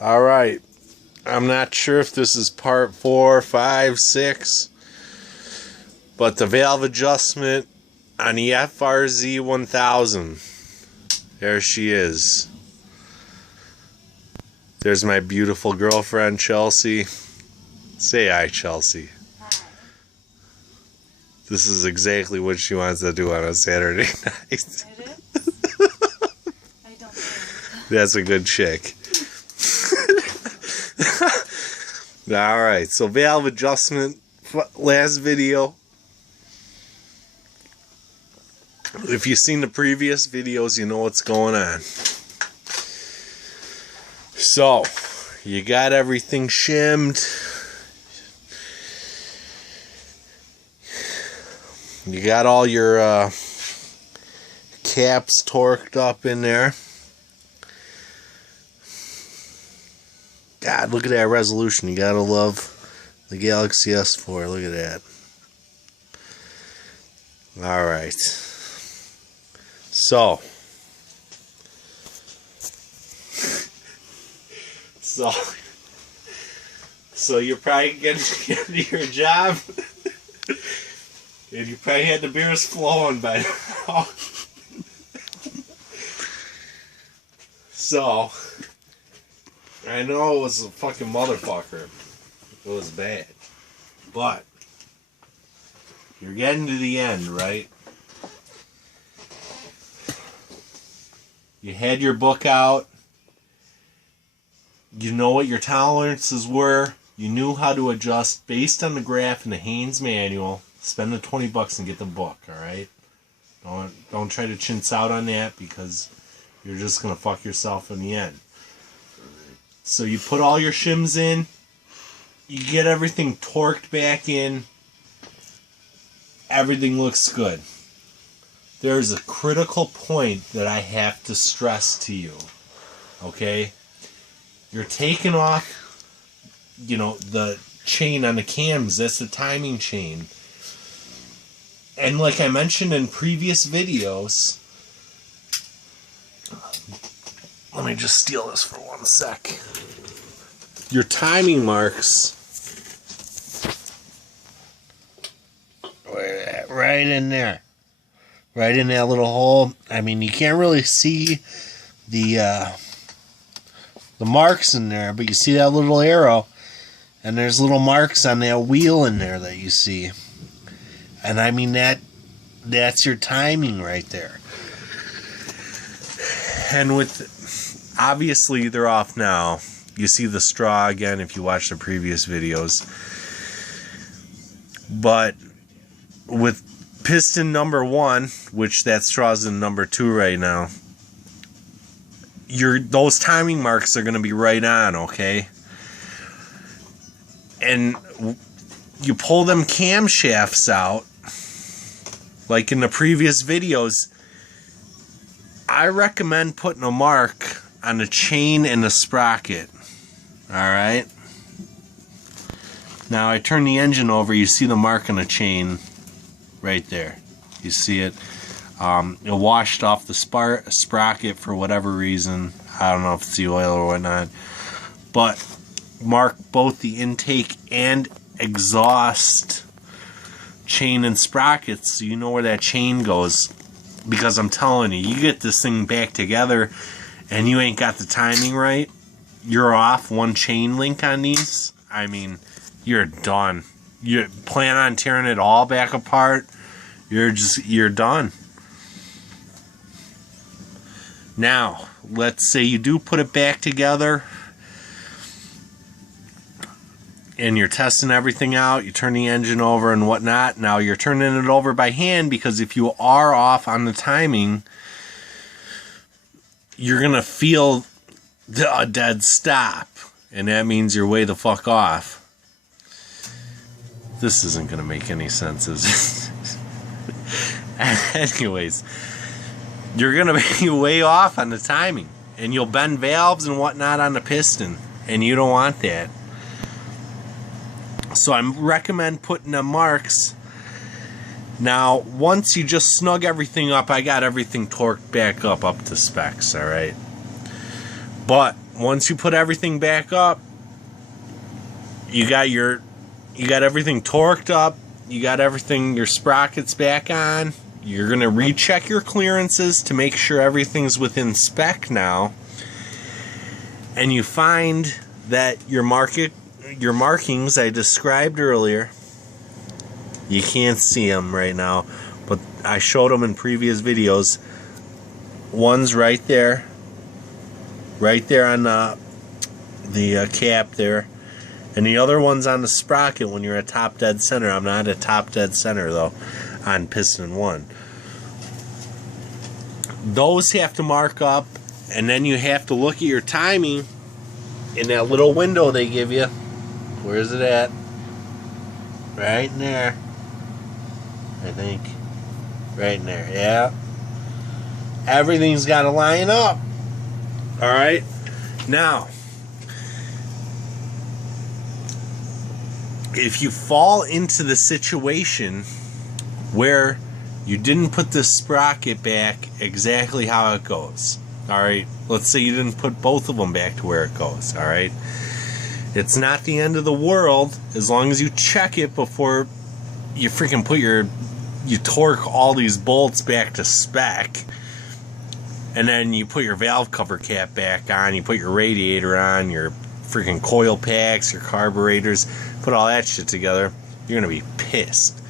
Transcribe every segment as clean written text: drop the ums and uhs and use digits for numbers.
All right. I'm not sure if this is part 4, 5, 6, but the valve adjustment on the FRZ 1000. There she is. There's my beautiful girlfriend, Chelsea. Say hi, Chelsea. Hi. This is exactly what she wants to do on a Saturday night. It is? I don't think. That's a good chick. Alright, so valve adjustment, last video. If you've seen the previous videos, you know what's going on. So, you got everything shimmed. You got all your caps torqued up in there. God, look at that resolution. You gotta love the Galaxy S4. Look at that. Alright. So you're probably getting into your job and you probably had the beers flowing by now. So I know it was a fucking motherfucker. It was bad. But you're getting to the end, right? You had your book out. You know what your tolerances were. You knew how to adjust based on the graph in the Haynes manual. Spend the $20 and get the book, alright? Don't try to chintz out on that because you're just gonna fuck yourself in the end. So you put all your shims in, you get everything torqued back in, everything looks good. There's a critical point that I have to stress to you, okay? You're taking off, the chain on the cams, that's the timing chain. And like I mentioned in previous videos, let me just steal this for 1 sec. Your timing marks, right in there. Right in that little hole. I mean, you can't really see the marks in there, but you see that little arrow, and there's little marks on that wheel in there that you see. And I mean, that's your timing right there. And with, obviously they're off now. You see the straw again if you watch the previous videos. But with piston number 1, which that straw's in number 2 right now, those timing marks are going to be right on, okay? And you pull them camshafts out, like in the previous videos, I recommend putting a mark on the chain and the sprocket. Alright? Now I turn the engine over, you see the mark on the chain right there. You see it. It washed off the sprocket for whatever reason. I don't know if it's the oil or whatnot. But mark both the intake and exhaust chain and sprockets so you know where that chain goes. Because I'm telling you, you get this thing back together and you ain't got the timing right, you're off one chain link on these, I mean, you're done. You plan on tearing it all back apart, you're done. Now, let's say you do put it back together and you're testing everything out, you turn the engine over and whatnot. Now you're turning it over by hand because if you are off on the timing, you're going to feel a dead stop. And that means you're way the fuck off. This isn't going to make any sense, is it? Anyways, you're going to be way off on the timing. And you'll bend valves and whatnot on the piston. And you don't want that. So I recommend putting the marks. Now, once you just snug everything up, I got everything torqued back up to specs, alright? But once you put everything back up, you got everything torqued up, you got everything, your sprockets back on. You're going to recheck your clearances to make sure everything's within spec now. And you find that your markings I described earlier, you can't see them right now, but I showed them in previous videos. One's right there on the cap there, and the other one's on the sprocket when you're at top dead center. I'm not at top dead center though on piston 1. Those have to mark up, and then you have to look at your timing in that little window they give you. Where's it at? Right in there, I think. Right in there, yeah. Everything's got to line up. Alright? Now, if you fall into the situation where you didn't put the sprocket back exactly how it goes, alright? Let's say you didn't put both of them back to where it goes, alright? It's not the end of the world as long as you check it before you freaking put you torque all these bolts back to spec. And then you put your valve cover cap back on, you put your radiator on, your freaking coil packs, your carburetors, put all that shit together, you're going to be pissed.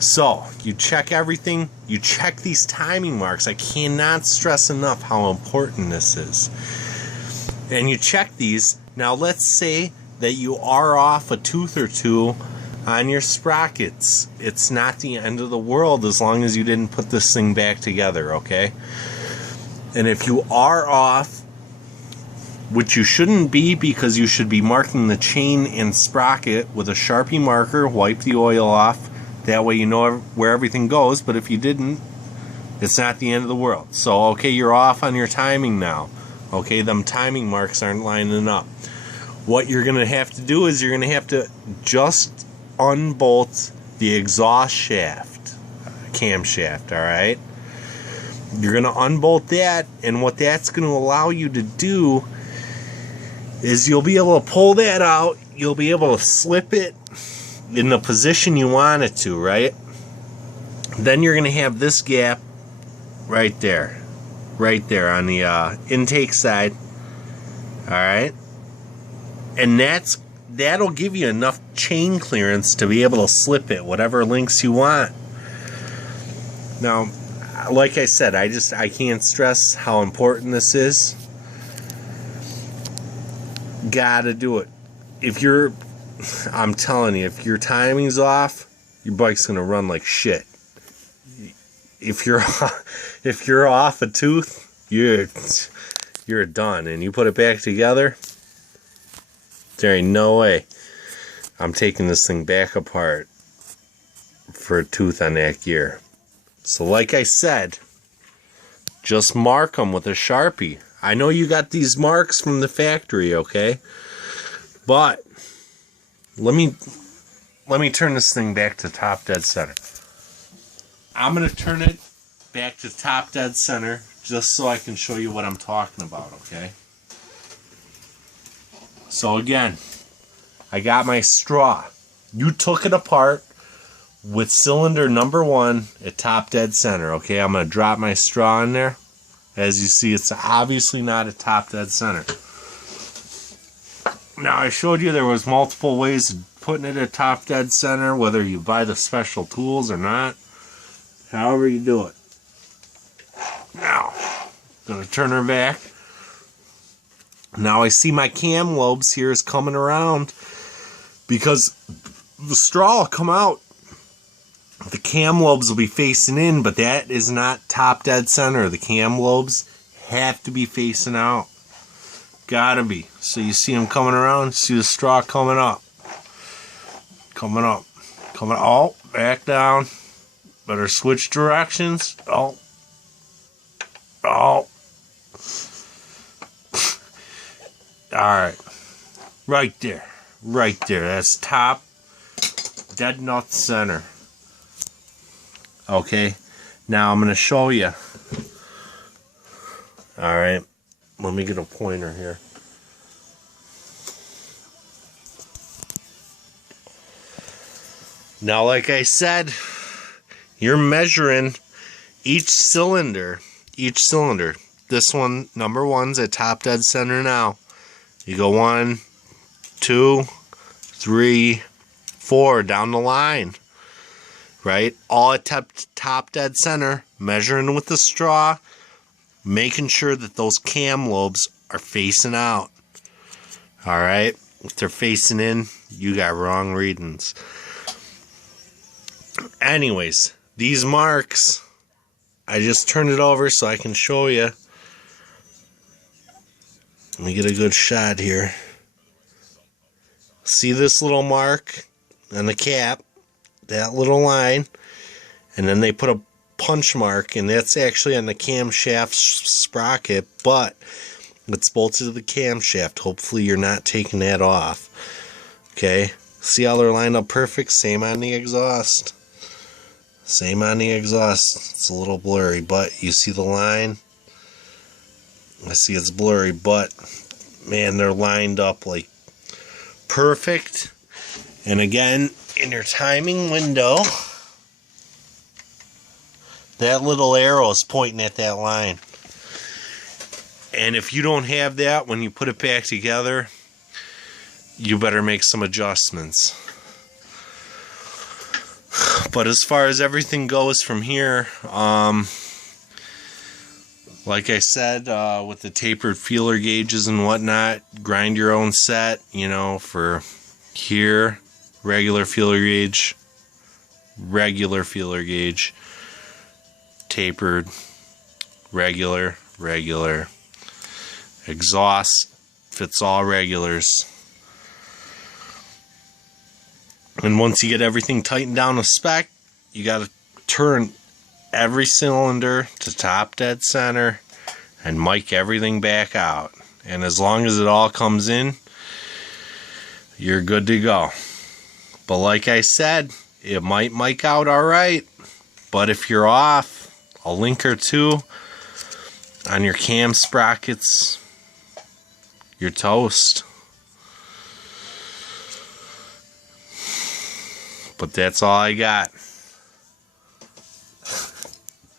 So, you check everything, you check these timing marks. I cannot stress enough how important this is. And you check these. Now, let's say that you are off a tooth or two on your sprockets. It's not the end of the world as long as you didn't put this thing back together, okay? And if you are off, which you shouldn't be, because you should be marking the chain and sprocket with a Sharpie marker, wipe the oil off, that way you know where everything goes. But if you didn't, it's not the end of the world. So, okay, you're off on your timing now. Okay, them timing marks aren't lining up. What you're going to have to do is you're going to have to just unbolt the exhaust shaft, camshaft, alright? You're going to unbolt that, and what that's going to allow you to do is you'll be able to pull that out, you'll be able to slip it in the position you want it to, right? Then you're going to have this gap right there on the intake side, alright? And that'll give you enough chain clearance to be able to slip it whatever lengths you want. Now, like I said, I can't stress how important this is. Gotta do it. I'm telling you, if your timing's off, your bike's gonna run like shit. If you're off a tooth, you're done. And you put it back together, there ain't no way I'm taking this thing back apart for a tooth on that gear. So like I said, just mark them with a Sharpie. I know you got these marks from the factory, okay? But let me turn this thing back to top dead center. I'm going to turn it back to top dead center just so I can show you what I'm talking about, okay? So again, I got my straw. You took it apart with cylinder number 1 at top dead center, okay? I'm going to drop my straw in there. As you see, it's obviously not at top dead center. Now, I showed you there was multiple ways of putting it at top dead center, whether you buy the special tools or not. However you do it. Now, going to turn her back. Now I see my cam lobes here is coming around because the straw will come out. The cam lobes will be facing in, but that is not top dead center. The cam lobes have to be facing out. Gotta be. So you see them coming around, see the straw coming up. Coming up. Coming up. Oh, back down. Better switch directions. Oh. Oh. Alright. Right there. Right there. That's top dead nut center. Okay. Now I'm going to show you. Alright. Let me get a pointer here. Now, like I said, you're measuring each cylinder. This one, number one's at top dead center now. You go 1, 2, 3, 4 down the line. Right? All at top dead center. Measuring with the straw. Making sure that those cam lobes are facing out. Alright? If they're facing in, you got wrong readings. Anyways, these marks, I just turned it over so I can show you. Let me get a good shot here. See this little mark on the cap? That little line. And then they put a punch mark, and that's actually on the camshaft sprocket, but it's bolted to the camshaft. Hopefully you're not taking that off. Okay? See how they're lined up perfect? Same on the exhaust. Same on the exhaust. It's a little blurry, but you see the line? I see it's blurry, but man, they're lined up like perfect. And again, in your timing window, that little arrow is pointing at that line. And if you don't have that when you put it back together, you better make some adjustments. But as far as everything goes from here, like I said, with the tapered feeler gauges and whatnot, grind your own set, you know, for here, regular feeler gauge, tapered, regular, exhaust, fits all regulars. And once you get everything tightened down to spec, you got to turn every cylinder to top dead center and mic everything back out. And as long as it all comes in, you're good to go. But like I said, it might mic out alright, but if you're off a link or two on your cam sprockets, you're toast. But that's all I got.